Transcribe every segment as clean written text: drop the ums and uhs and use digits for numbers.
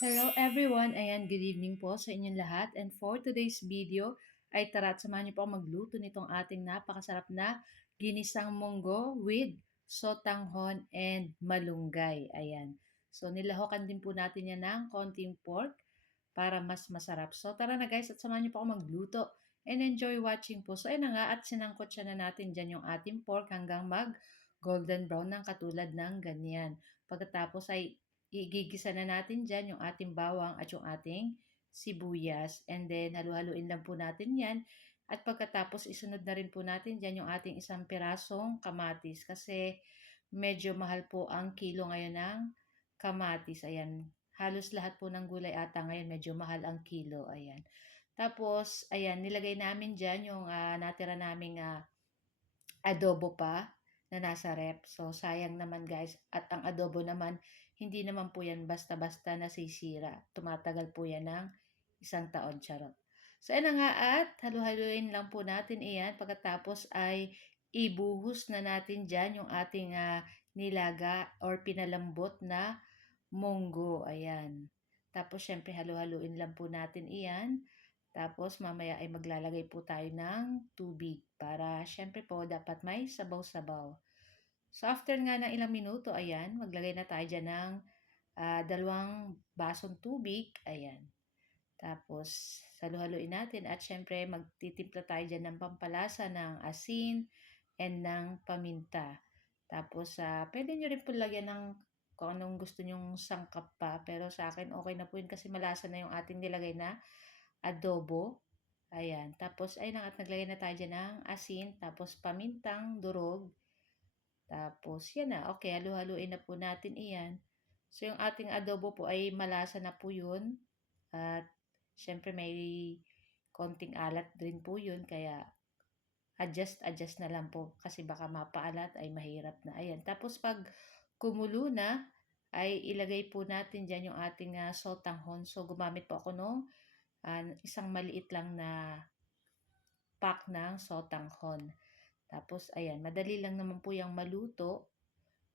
Hello everyone! Ayan, good evening po sa inyong lahat. And for today's video ay tara at samahan niyo po ako magluto nitong ating napakasarap na ginisang munggo with sotanghon and malunggay. Ayan. So nilahokan din po natin yan ng konting pork para mas masarap. So tara na guys at samahan niyo po ako magluto and enjoy watching po. So ayun na nga at sinangkot siya na natin dyan yung ating pork hanggang mag golden brown ng katulad ng ganyan. Pagkatapos ay igigisa na natin dyan yung ating bawang at yung ating sibuyas. And then, halu-haluin lang po natin yan. At pagkatapos, isunod na rin po natin dyan yung ating isang pirasong kamatis. Kasi medyo mahal po ang kilo ngayon ng kamatis. Ayan, halos lahat po ng gulay ata ngayon medyo mahal ang kilo. Ayan. Tapos, ayan, nilagay namin dyan yung natira naming adobo pa na nasa rep. So, sayang naman guys. At ang adobo naman, hindi naman po yan basta-basta nasisira. Tumatagal po yan ng isang taon, charot. So, yan na nga at halu-haluin lang po natin iyan. Pagkatapos ay ibuhos na natin dyan yung ating nilaga or pinalambot na munggo. Ayan. Tapos, syempre, halu-haluin lang po natin iyan. Tapos mamaya ay maglalagay po tayo ng tubig para syempre po dapat may sabaw-sabaw. So after nga ng ilang minuto, ayan, maglagay na tayo dyan ng 2 basong tubig. Ayan. Tapos salu-haluin natin at syempre magtitimpla tayo dyan ng pampalasa ng asin and ng paminta. Tapos pwede nyo rin po lagyan ng kung anong gusto nyong sangkap pa. Pero sa akin okay na po yun kasi malasa na yung ating nilagay na adobo. Ayan. Tapos, ayun na at naglagay na tayo dyan ng asin. Tapos, pamintang durog. Tapos, yan na. Okay, halu-haluin na po natin iyan. So, yung ating adobo po ay malasa na po yun. At, syempre may konting alat din po yun. Kaya, adjust na lang po. Kasi baka mapaalat ay mahirap na. Ayan. Tapos, pag kumulo na, ay ilagay po natin dyan yung ating sotanghon. So, gumamit po ako nung isang maliit lang na pack ng sotanghon. Tapos, ayan, madali lang naman po yung maluto.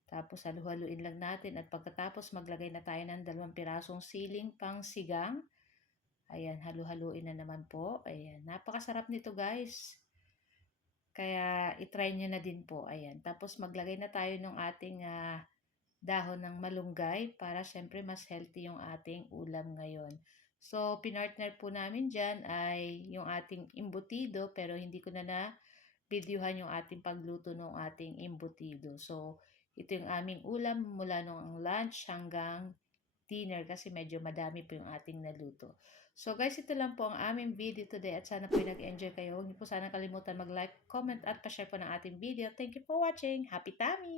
Tapos, halu-haluin lang natin. At pagkatapos, maglagay na tayo ng 2 pirasong siling pang sigang. Ayan, halu-haluin na naman po. Ayan, napakasarap nito guys. Kaya, itry nyo na din po. Ayan, tapos maglagay na tayo ng ating dahon ng malunggay para syempre mas healthy yung ating ulam ngayon. So, pinartner po namin dyan ay yung ating imbutido pero hindi ko na videohan yung ating pagluto ng ating imbutido. So, ito yung aming ulam mula nung lunch hanggang dinner kasi medyo madami po yung ating naluto. So guys, ito lang po ang aming video today at sana po nag-enjoy kayo. Huwag niyo po sana kalimutan mag-like, comment at pa-share po ng ating video. Thank you for watching. Happy tummy!